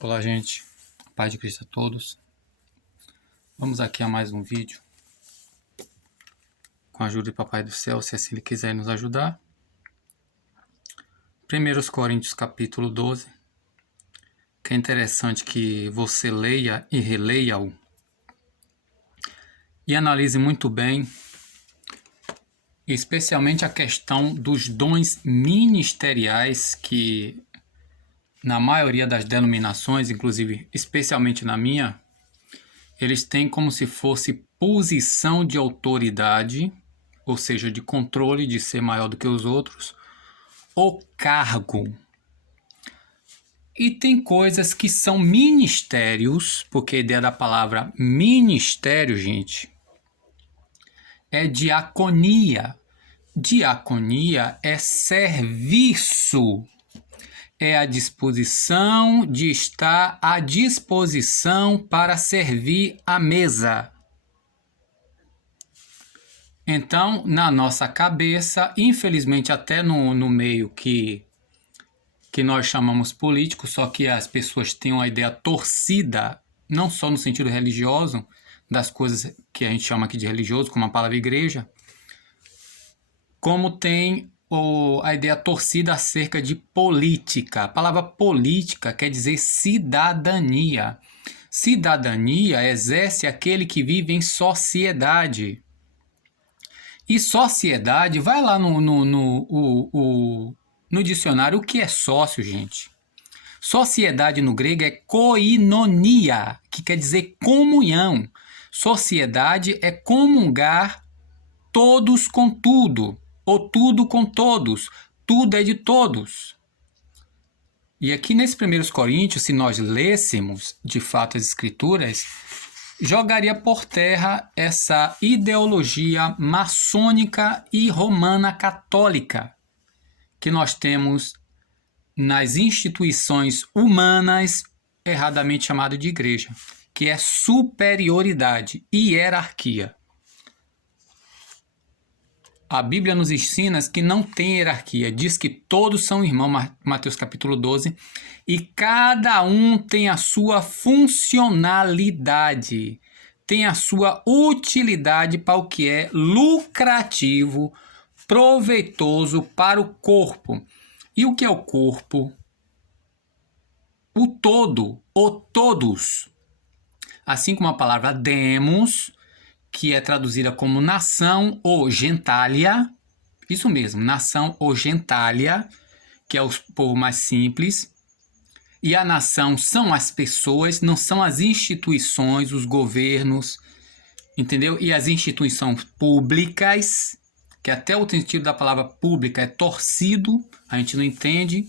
Olá, gente. Paz de Cristo a todos. Vamos aqui a mais um vídeo. Com a ajuda de Papai do Céu, se assim Ele quiser nos ajudar. 1 Coríntios capítulo 12. Que é interessante que você leia e releia-o. E analise muito bem, especialmente a questão dos dons ministeriais que, na maioria das denominações, inclusive especialmente na minha, eles têm como se fosse posição de autoridade, ou seja, de controle, de ser maior do que os outros, ou cargo. E tem coisas que são ministérios, porque a ideia da palavra ministério, gente, é diaconia. Diaconia é serviço. É a disposição de estar à disposição para servir a mesa. Então, na nossa cabeça, infelizmente até no meio que nós chamamos político, só que as pessoas têm uma ideia torcida, não só no sentido religioso, das coisas que a gente chama aqui de religioso, como a palavra igreja, como tem a ideia torcida acerca de política. A palavra política quer dizer cidadania. Cidadania exerce aquele que vive em sociedade. E sociedade, vai lá no dicionário, o que é sócio, gente? Sociedade no grego é koinonia, que quer dizer comunhão. Sociedade é comungar todos com tudo, ou tudo com todos. Tudo é de todos. E aqui nesse 1 Coríntios, se nós lêssemos de fato as Escrituras, jogaria por terra essa ideologia maçônica e romana católica que nós temos nas instituições humanas, erradamente chamado de igreja, que é superioridade, hierarquia. A Bíblia nos ensina que não tem hierarquia, diz que todos são irmãos, Mateus capítulo 12, e cada um tem a sua funcionalidade, tem a sua utilidade para o que é lucrativo, proveitoso para o corpo. E o que é o corpo? O todo, o todos. Assim como a palavra demos, que é traduzida como nação ou gentalia, isso mesmo, nação ou gentalia, que é o povo mais simples, e a nação são as pessoas, não são as instituições, os governos, entendeu? E as instituições públicas, que até o sentido da palavra pública é torcido, a gente não entende.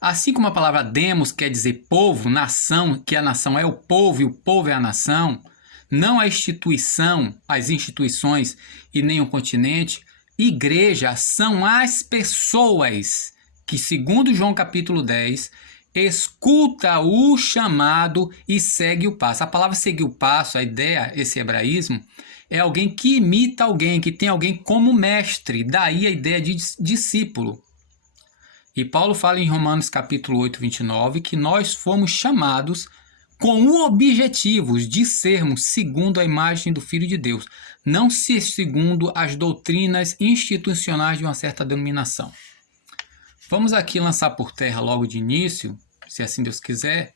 Assim como a palavra demos quer dizer povo, nação, que a nação é o povo e o povo é a nação, não a instituição, as instituições e nem o continente, igreja são as pessoas que, segundo João capítulo 10, escuta o chamado e segue o passo. A palavra seguir o passo, a ideia, esse hebraísmo, é alguém que imita alguém, que tem alguém como mestre, daí a ideia de discípulo. E Paulo fala em Romanos capítulo 8, 29, que nós fomos chamados com o objetivo de sermos segundo a imagem do Filho de Deus, não ser segundo as doutrinas institucionais de uma certa denominação. Vamos aqui lançar por terra logo de início, se assim Deus quiser,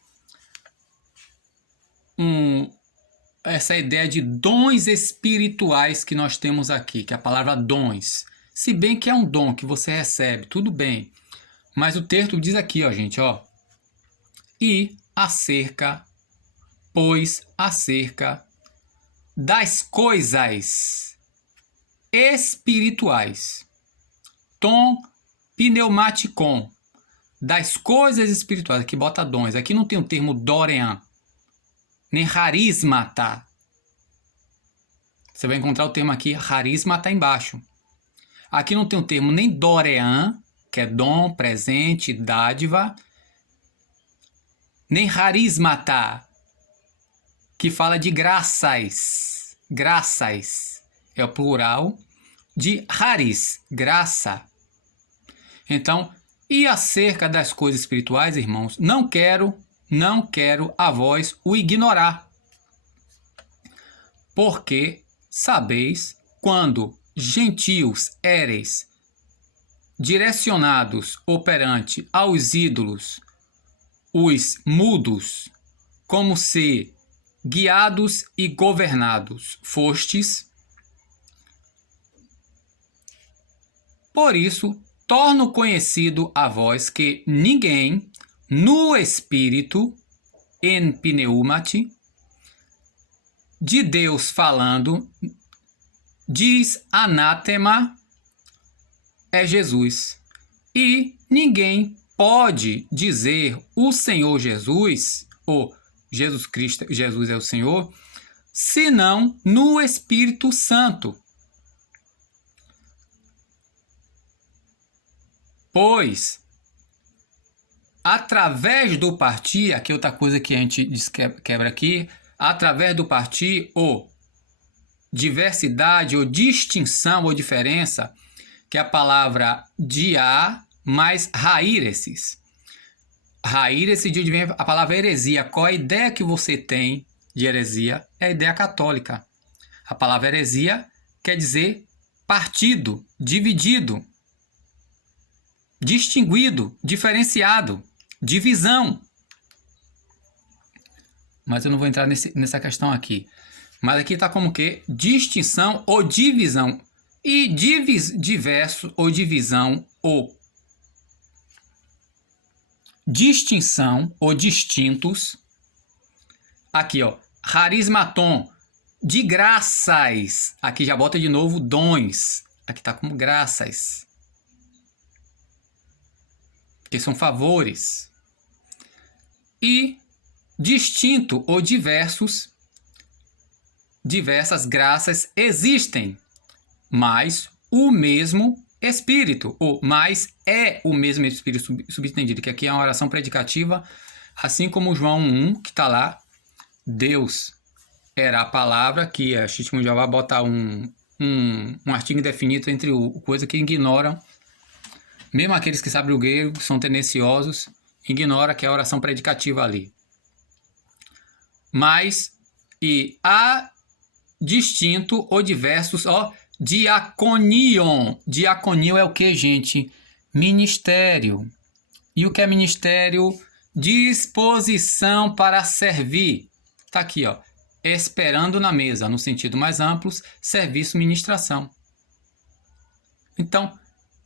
essa ideia de dons espirituais que nós temos aqui, que é a palavra dons. Se bem que é um dom que você recebe, tudo bem. Mas o texto diz aqui, ó, gente, ó. E acerca das coisas espirituais. Tom pneumaticon. Das coisas espirituais. Aqui bota dons. Aqui não tem o termo dorean, nem harismata. Você vai encontrar o termo aqui, harismata embaixo. Aqui não tem o termo nem dorean, que é dom, presente, dádiva, nem harismata, que fala de graças. Graças é o plural de haris, graça. Então, E acerca das coisas espirituais, irmãos, não quero a vós o ignorar. Porque sabeis quando gentios éreis direcionados operante aos ídolos, os mudos, como se guiados e governados fostes. Por isso, torno conhecido a vós que ninguém no espírito, em pneumati, de Deus falando, diz anátema é Jesus. E ninguém pode dizer o Senhor Jesus, ou Jesus Cristo, Jesus é o Senhor, senão no Espírito Santo. Pois, através do partir, aqui outra coisa que a gente quebra aqui, através do partir, ou diversidade, ou distinção, ou diferença, que é a palavra dia mais raíreses. Raíreses, de onde vem a palavra heresia. Qual a ideia que você tem de heresia? É a ideia católica. A palavra heresia quer dizer partido, dividido, distinguido, diferenciado, divisão. Mas eu não vou entrar nessa questão aqui. Mas aqui está como que distinção ou divisão. E diverso ou divisão ou distinção ou distintos. Aqui, ó, charismaton, de graças. Aqui já bota de novo dons. Aqui está como graças. Que são favores. E distinto ou diversos, diversas graças existem, mas o mesmo Espírito, ou mais é o mesmo Espírito, subentendido, que aqui é uma oração predicativa, assim como João 1, que está lá, Deus era a palavra, que a Chico já vai botar um artigo indefinido entre o coisa que ignoram, mesmo aqueles que sabem o grego, são tendenciosos, ignora que é a oração predicativa ali. Mas, e há distinto ou diversos, ó, diaconion. Diaconion é o que, gente? Ministério. E o que é ministério? Disposição para servir. Tá aqui, ó. Esperando na mesa, no sentido mais amplo, serviço, ministração. Então,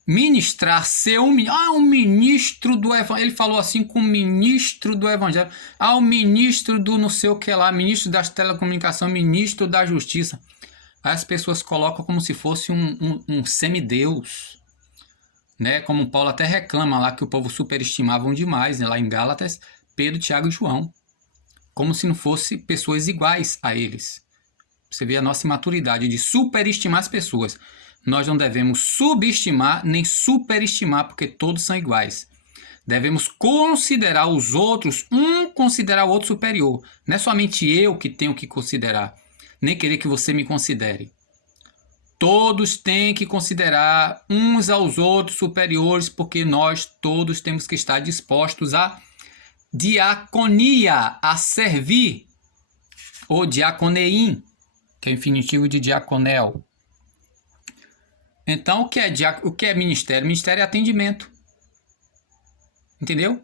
ministrar, ser um ministro do evangelho. Ele falou assim com o ministro do evangelho. O ministro do não sei o que lá, ministro das telecomunicações, ministro da justiça. Aí as pessoas colocam como se fosse um semideus, né? Como Paulo até reclama lá que o povo superestimavam demais, né? Lá em Gálatas, Pedro, Tiago e João. Como se não fossem pessoas iguais a eles. Você vê a nossa imaturidade de superestimar as pessoas. Nós não devemos subestimar nem superestimar, porque todos são iguais. Devemos considerar os outros, considerar o outro superior. Não é somente eu que tenho que considerar, nem querer que você me considere. Todos têm que considerar uns aos outros superiores, porque nós todos temos que estar dispostos a diaconia, a servir, ou diaconeim, que é o infinitivo de diaconel. Então, o que é ministério? Ministério é atendimento. Entendeu?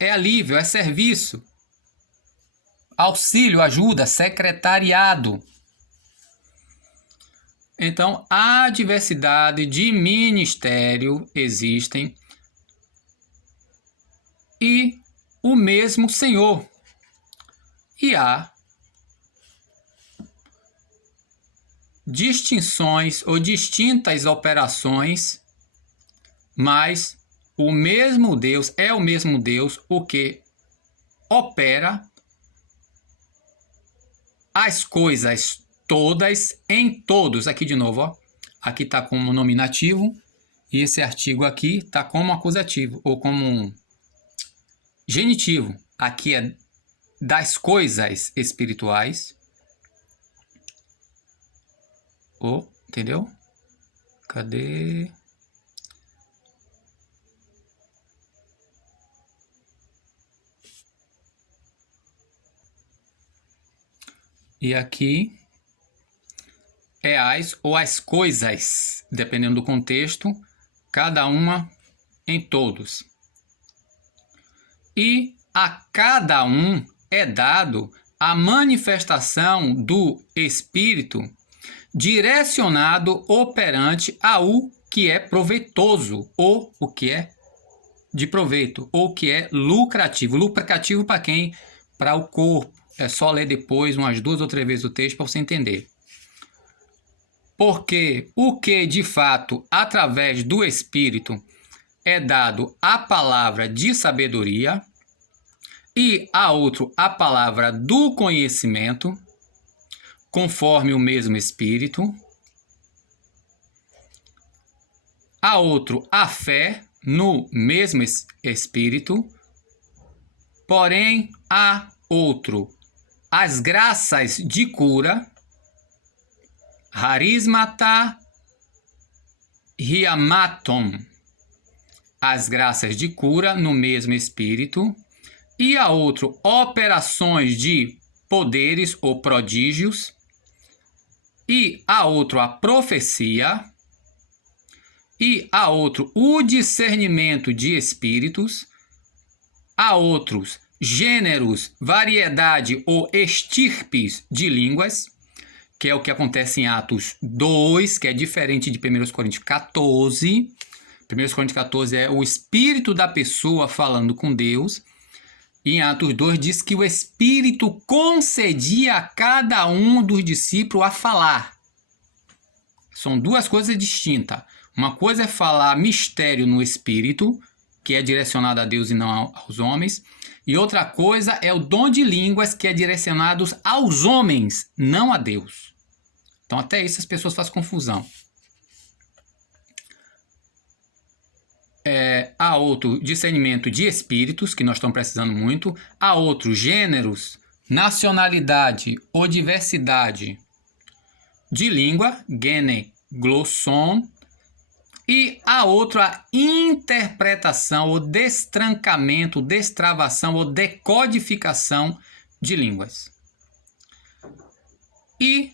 É alívio, é serviço. Auxílio, ajuda, secretariado. Então, a diversidade de ministério existem e o mesmo Senhor. E há distinções ou distintas operações, mas o mesmo Deus é o mesmo Deus o que opera as coisas todas em todos. Aqui de novo, ó. Aqui está como nominativo e esse artigo aqui está como acusativo ou como genitivo. Aqui é das coisas espirituais. Entendeu? Cadê? E aqui é as ou as coisas, dependendo do contexto, cada uma em todos. E a cada um é dado a manifestação do Espírito direcionado operante ao que é proveitoso, ou o que é de proveito, ou que é lucrativo. Lucrativo para quem? Para o corpo. É só ler depois umas 2 ou 3 vezes o texto para você entender. Porque o que, de fato, através do Espírito, é dado a palavra de sabedoria e a outro a palavra do conhecimento, conforme o mesmo Espírito, a outro a fé no mesmo Espírito, porém a outro as graças de cura, harismata hiamaton, as graças de cura no mesmo Espírito, e a outro operações de poderes ou prodígios, e a outro a profecia, e a outro o discernimento de espíritos, a outros gêneros, variedade ou estirpes de línguas, que é o que acontece em Atos 2, que é diferente de 1 Coríntios 14. 1 Coríntios 14 é o espírito da pessoa falando com Deus. E em Atos 2 diz que o Espírito concedia a cada um dos discípulos a falar. São duas coisas distintas. Uma coisa é falar mistério no Espírito, que é direcionado a Deus e não aos homens. E outra coisa é o dom de línguas, que é direcionado aos homens, não a Deus. Então até isso as pessoas fazem confusão. Há outro discernimento de espíritos, que nós estamos precisando muito. Há outros gêneros, nacionalidade ou diversidade de língua, gene, glosson. E há outra interpretação ou destrancamento, destravação ou decodificação de línguas. E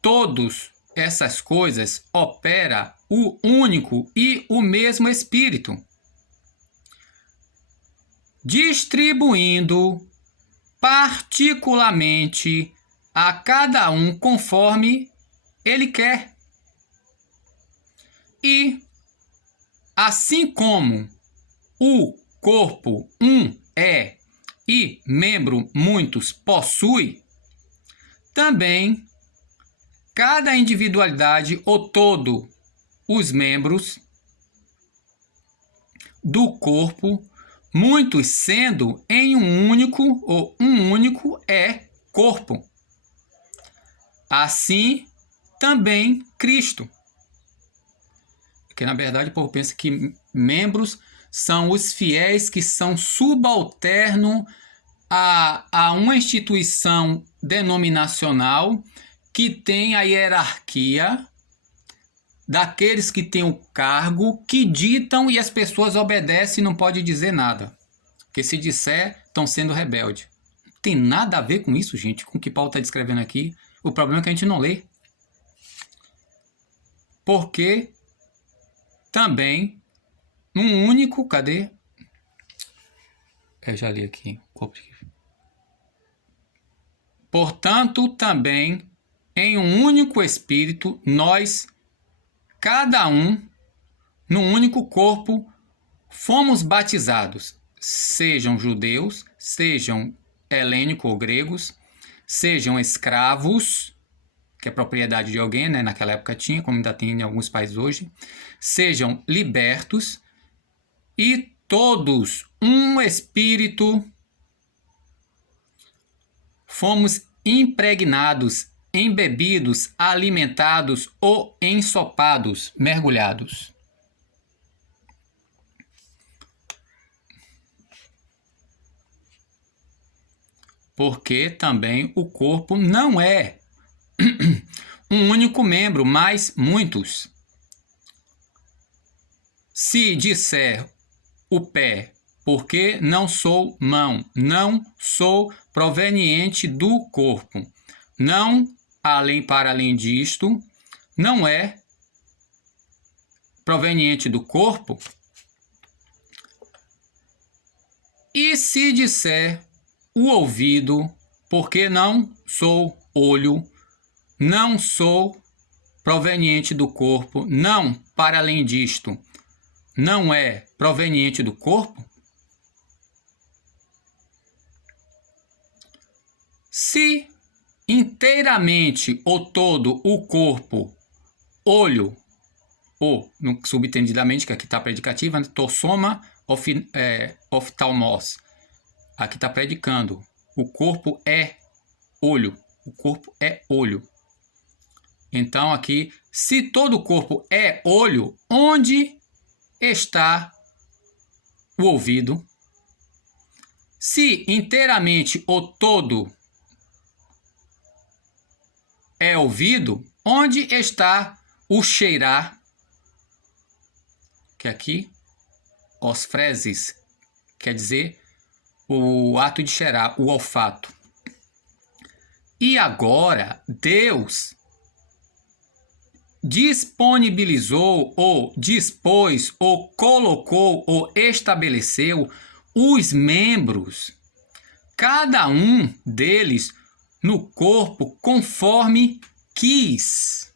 todas essas coisas opera o único e o mesmo Espírito, distribuindo particularmente a cada um conforme ele quer. E assim como o corpo um é e membro muitos possui, também cada individualidade ou todo os membros do corpo, muitos sendo em um único ou um único é corpo. Assim também Cristo. Porque na verdade o povo pensa que membros são os fiéis que são subalternos a uma instituição denominacional que tem a hierarquia daqueles que têm o cargo, que ditam e as pessoas obedecem e não pode dizer nada. Porque se disser, estão sendo rebeldes. Não tem nada a ver com isso, gente, com o que Paulo está descrevendo aqui. O problema é que a gente não lê. Porque também, num único... Cadê? Eu já li aqui. Portanto, também, em um único Espírito, nós, cada um, num único corpo, fomos batizados, sejam judeus, sejam helênicos ou gregos, sejam escravos, que é propriedade de alguém, né? Naquela época tinha, como ainda tem em alguns países hoje, sejam libertos, e todos um Espírito fomos impregnados, embebidos, alimentados ou ensopados, mergulhados. Porque também o corpo não é um único membro, mas muitos. Se disser o pé, porque não sou mão, não sou proveniente do corpo, não para além disto, não é proveniente do corpo. E se disser o ouvido, porque não sou olho, não sou proveniente do corpo, não para além disto, não é proveniente do corpo? Se inteiramente ou todo o corpo, olho, ou, subentendidamente, que aqui está predicativa, né? Tossoma oftalmos. Aqui está predicando. O corpo é olho. O corpo é olho. Então, aqui, se todo o corpo é olho, onde está o ouvido? Se inteiramente ou todo é ouvido, onde está o cheirar? Que aqui, os freses, quer dizer o ato de cheirar, o olfato. E agora, Deus disponibilizou, ou dispôs, ou colocou, ou estabeleceu os membros, cada um deles no corpo conforme quis.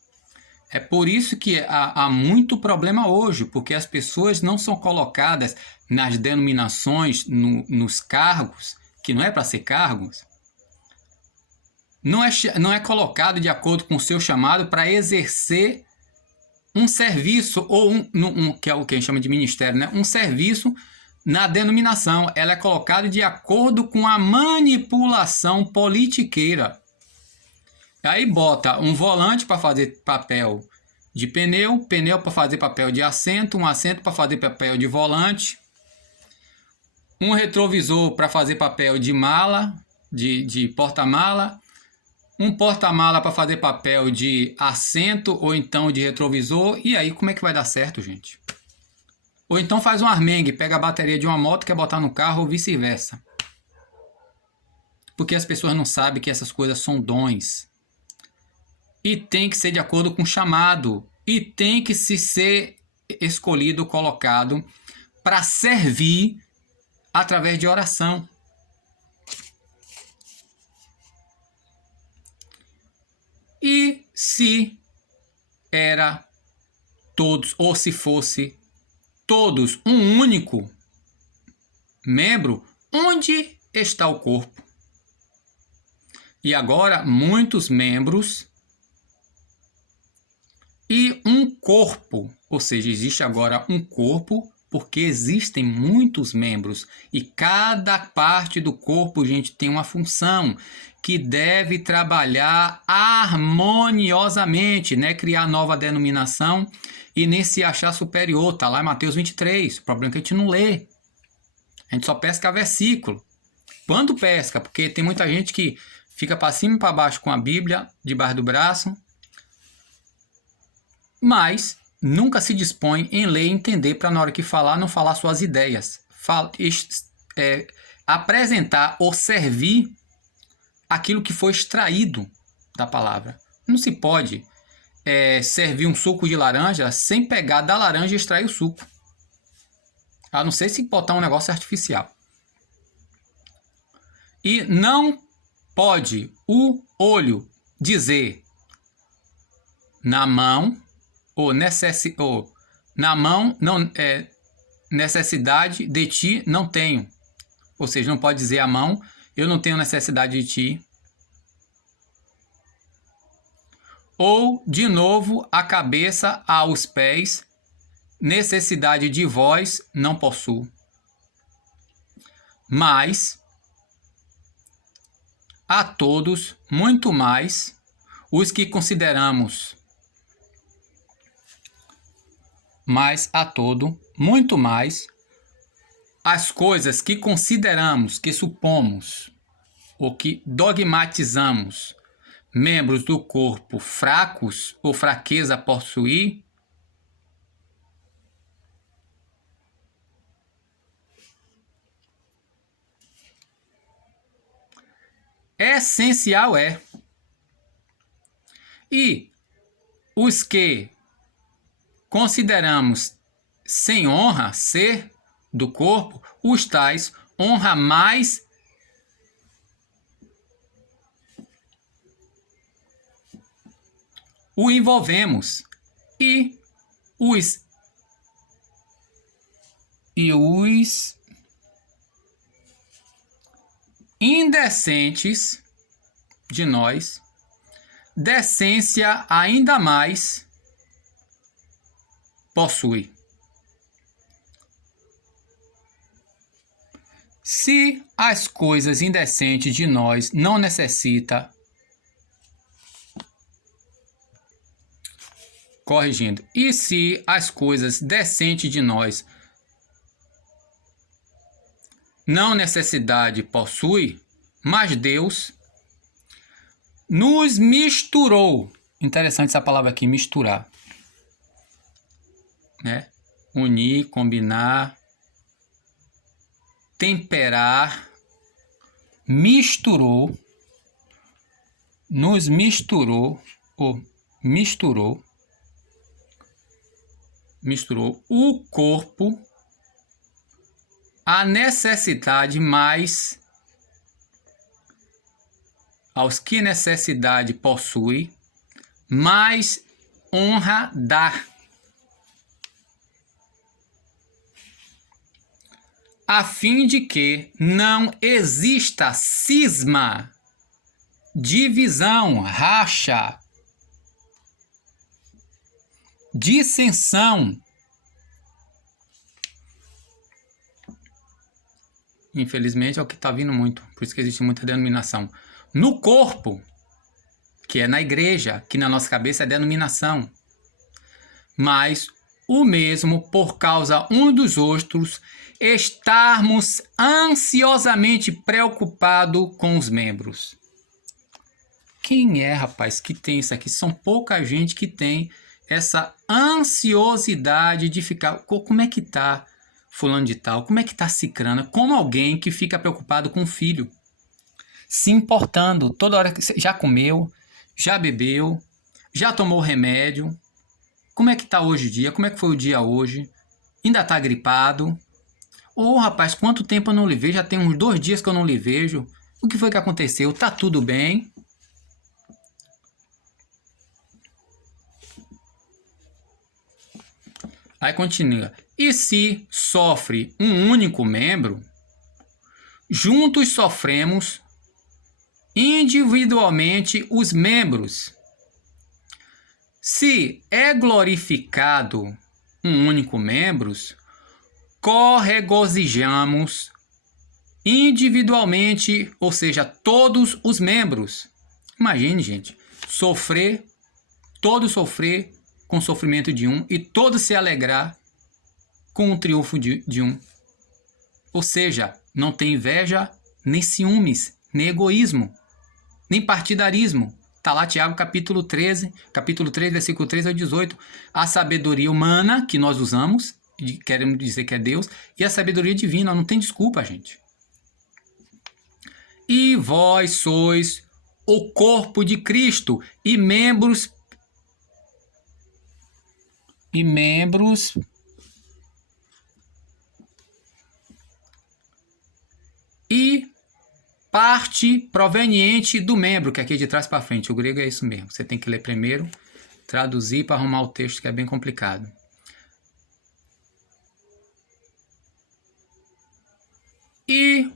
É por isso que há muito problema hoje, porque as pessoas não são colocadas nas denominações, nos cargos, que não é para ser cargos, não é colocado de acordo com o seu chamado para exercer um serviço, ou que é o que a gente chama de ministério, né? Um serviço na denominação. Ela é colocada de acordo com a manipulação politiqueira. Aí bota um volante para fazer papel de pneu, pneu para fazer papel de assento, um assento para fazer papel de volante, um retrovisor para fazer papel de mala, de porta-mala, um porta-mala para fazer papel de assento ou então de retrovisor. E aí como é que vai dar certo, gente? Ou então faz um armengue, pega a bateria de uma moto e quer botar no carro ou vice-versa. Porque as pessoas não sabem que essas coisas são dons. E tem que ser de acordo com o chamado. E tem que se ser escolhido, colocado para servir através de oração. E se era todos, ou se fosse todos um único membro, onde está o corpo? E agora muitos membros e um corpo, ou seja, existe agora um corpo porque existem muitos membros e cada parte do corpo, gente, tem uma função que deve trabalhar harmoniosamente, né? Criar nova denominação e nem se achar superior. Tá lá em Mateus 23. O problema é que a gente não lê. A gente só pesca versículo. Quando pesca? Porque tem muita gente que fica para cima e para baixo com a Bíblia debaixo do braço, mas nunca se dispõe em ler e entender para na hora que falar, não falar suas ideias. Apresentar ou servir aquilo que foi extraído da palavra. Não se pode servir um suco de laranja sem pegar da laranja e extrair o suco. A não ser se botar um negócio artificial. E não pode o olho dizer na mão ou na mão não necessidade de ti não tenho. Ou seja, não pode dizer a mão, eu não tenho necessidade de ti. Ou, de novo, a cabeça aos pés, necessidade de vós não possuo. Mas a todos, muito mais, os que consideramos, mas a todo, muito mais, as coisas que consideramos, que supomos, ou que dogmatizamos, membros do corpo fracos ou fraqueza possuir, essencial é E os que consideramos sem honra ser do corpo, os tais honra mais o envolvemos, e os indecentes de nós, decência ainda mais possui. Se as coisas indecentes de nós não necessita, corrigindo, e se as coisas decentes de nós não necessidade possui, mas Deus nos misturou. Interessante essa palavra aqui, misturar, né? Unir, combinar, temperar, misturou, nos misturou, ou misturou o corpo a necessidade mais aos que necessidade possui, mais honra dá. A fim de que não exista cisma, divisão, racha, dissensão. Infelizmente é o que está vindo muito, por isso que existe muita denominação. No corpo, que é na igreja, que na nossa cabeça é denominação. Mas o mesmo por causa um dos outros, estarmos ansiosamente preocupados com os membros. Quem é, rapaz, que tem isso aqui? São pouca gente que tem essa ansiosidade de ficar... Como é que tá fulano de tal? Como é que tá cicrana? Como alguém que fica preocupado com o filho. Se importando. Toda hora que já comeu, já bebeu, já tomou remédio. Como é que tá hoje o dia? Como é que foi o dia hoje? Ainda tá gripado? Ô, rapaz, quanto tempo eu não lhe vejo? Já tem uns 2 dias que eu não lhe vejo. O que foi que aconteceu? Tá tudo bem? Aí continua. E se sofre um único membro, juntos sofremos individualmente os membros. Se é glorificado um único membro, corregozijamos individualmente, ou seja, todos os membros. Imagine, gente, todos sofrer com o sofrimento de um e todos se alegrar com o triunfo de um. Ou seja, não tem inveja, nem ciúmes, nem egoísmo, nem partidarismo. Está lá Tiago capítulo 3, versículo 13 ao 18. A sabedoria humana que nós usamos, queremos dizer que é Deus, e a sabedoria divina, não tem desculpa, gente. E vós sois o corpo de Cristo e membros e parte proveniente do membro, que aqui é de trás para frente. O grego é isso mesmo. Você tem que ler primeiro, traduzir para arrumar o texto, que é bem complicado. E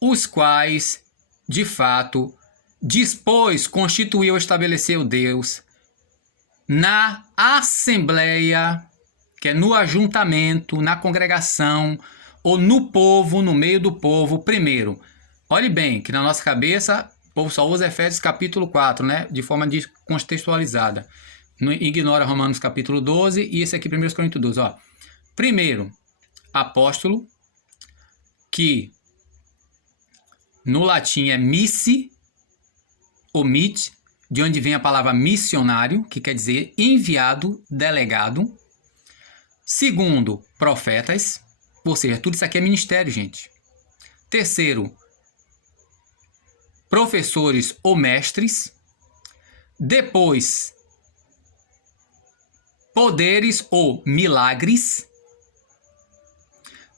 os quais, de fato, dispôs, constituiu, estabeleceu Deus na assembleia, que é no ajuntamento, na congregação, ou no povo, no meio do povo, primeiro. Olhe bem, que na nossa cabeça, o povo só usa Efésios capítulo 4, né? De forma contextualizada. Ignora Romanos capítulo 12 e esse aqui, 1 Coríntios 12. Ó. Primeiro, apóstolo, que no latim é missi, ou mit, de onde vem a palavra missionário, que quer dizer enviado, delegado. Segundo, profetas, ou seja, tudo isso aqui é ministério, gente. Terceiro, professores ou mestres. Depois, poderes ou milagres.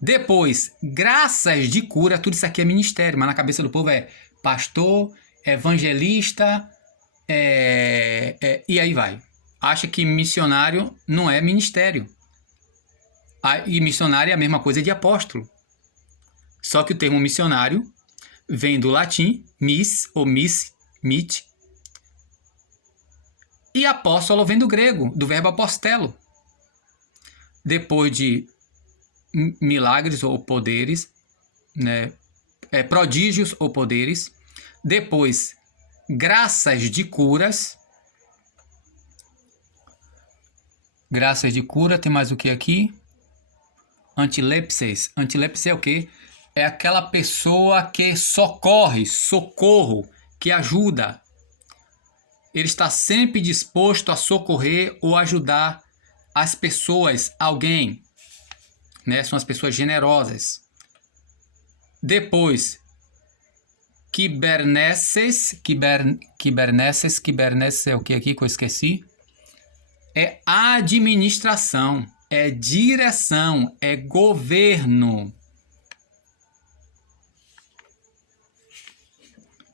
Depois, graças de cura. Tudo isso aqui é ministério, mas na cabeça do povo é pastor, evangelista, e aí vai. Acha que missionário não é ministério. E missionário é a mesma coisa de apóstolo. Só que o termo missionário vem do latim, miss ou mit, e apóstolo vem do grego, do verbo apostelo. Depois de milagres ou poderes, né? Prodígios ou poderes. Depois, graças de curas. Graças de cura, tem mais o que aqui? Antilepses. Antilepse é o quê? É aquela pessoa que socorre, socorro, que ajuda. Ele está sempre disposto a socorrer ou ajudar as pessoas, alguém, né? São as pessoas generosas. Depois, Kiberneses é o que aqui que eu esqueci? É administração, é direção, é governo.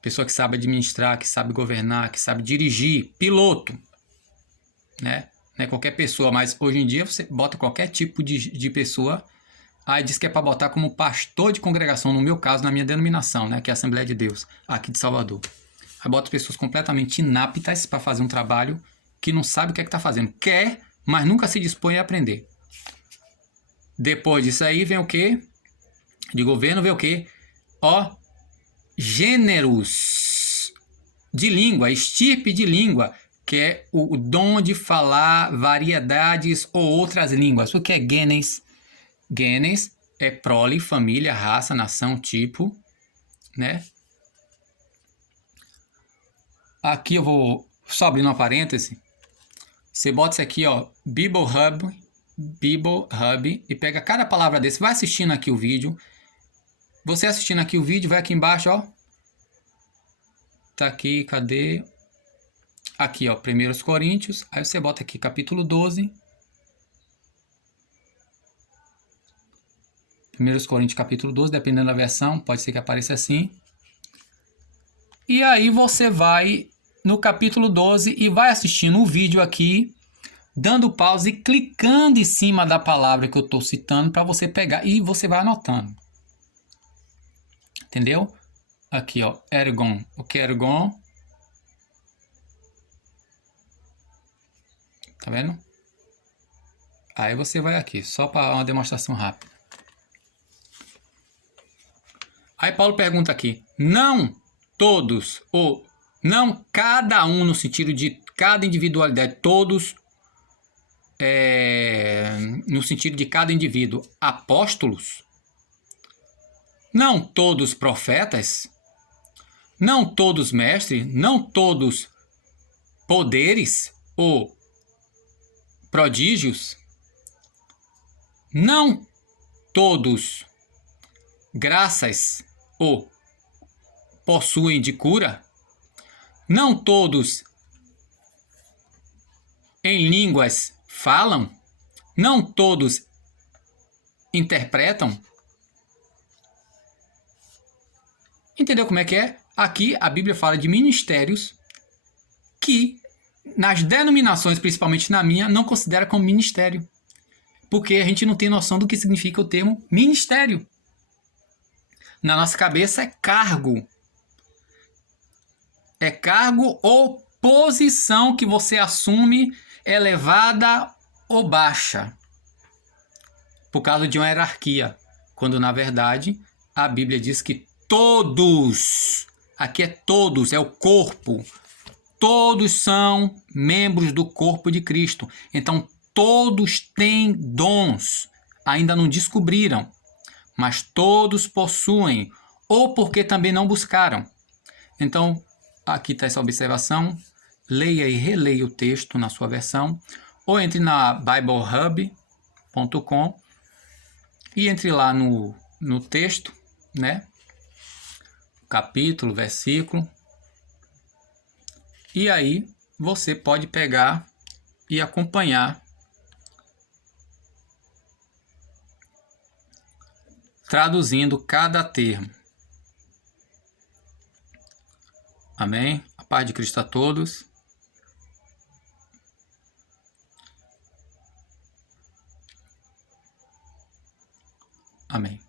Pessoa que sabe administrar, que sabe governar, que sabe dirigir, piloto, né? Não é qualquer pessoa, mas hoje em dia você bota qualquer tipo de pessoa, aí diz que é para botar como pastor de congregação, no meu caso, na minha denominação, né? Que é a Assembleia de Deus, aqui de Salvador. Aí bota pessoas completamente inaptas para fazer um trabalho que não sabe o que é que está fazendo. Quer, mas nunca se dispõe a aprender. Depois disso aí vem o quê? De governo vem o quê? Gêneros de língua, estirpe de língua, que é o dom de falar variedades ou outras línguas. O que é genes? Genes é prole, família, raça, nação, tipo, né? Aqui eu vou só abrir uma parêntese. Você bota isso aqui, Bible Hub, e pega cada palavra desse. Vai assistindo aqui o vídeo. Você assistindo aqui o vídeo, vai aqui embaixo, Tá aqui, cadê? Aqui, 1 Coríntios. Aí você bota aqui capítulo 12. 1 Coríntios capítulo 12, dependendo da versão, pode ser que apareça assim. E aí você vai no capítulo 12 e vai assistindo o vídeo aqui, dando pause e clicando em cima da palavra que eu estou citando para você pegar e você vai anotando. Entendeu? Aqui, ergon. O que é ergon? Tá vendo? Aí você vai aqui, só para uma demonstração rápida. Aí Paulo pergunta aqui, não todos, ou não cada um no sentido de cada individualidade, todos no sentido de cada indivíduo, apóstolos? Não todos profetas? Não todos mestres? Não todos poderes ou prodígios? Não todos graças ou possuem de cura? Não todos em línguas falam? Não todos interpretam? Entendeu como é que é? Aqui a Bíblia fala de ministérios que nas denominações, principalmente na minha, não considera como ministério. Porque a gente não tem noção do que significa o termo ministério. Na nossa cabeça é cargo. É cargo ou posição que você assume elevada ou baixa. Por causa de uma hierarquia. Quando na verdade a Bíblia diz que todos, aqui é todos, é o corpo. Todos são membros do corpo de Cristo. Então todos têm dons. Ainda não descobriram. Mas todos possuem, ou porque também não buscaram. Então, aqui está essa observação. Leia e releia o texto na sua versão, ou entre na biblehub.com e entre lá no texto, né? Capítulo, versículo. E aí, você pode pegar e acompanhar, traduzindo cada termo. Amém? A paz de Cristo a todos. Amém.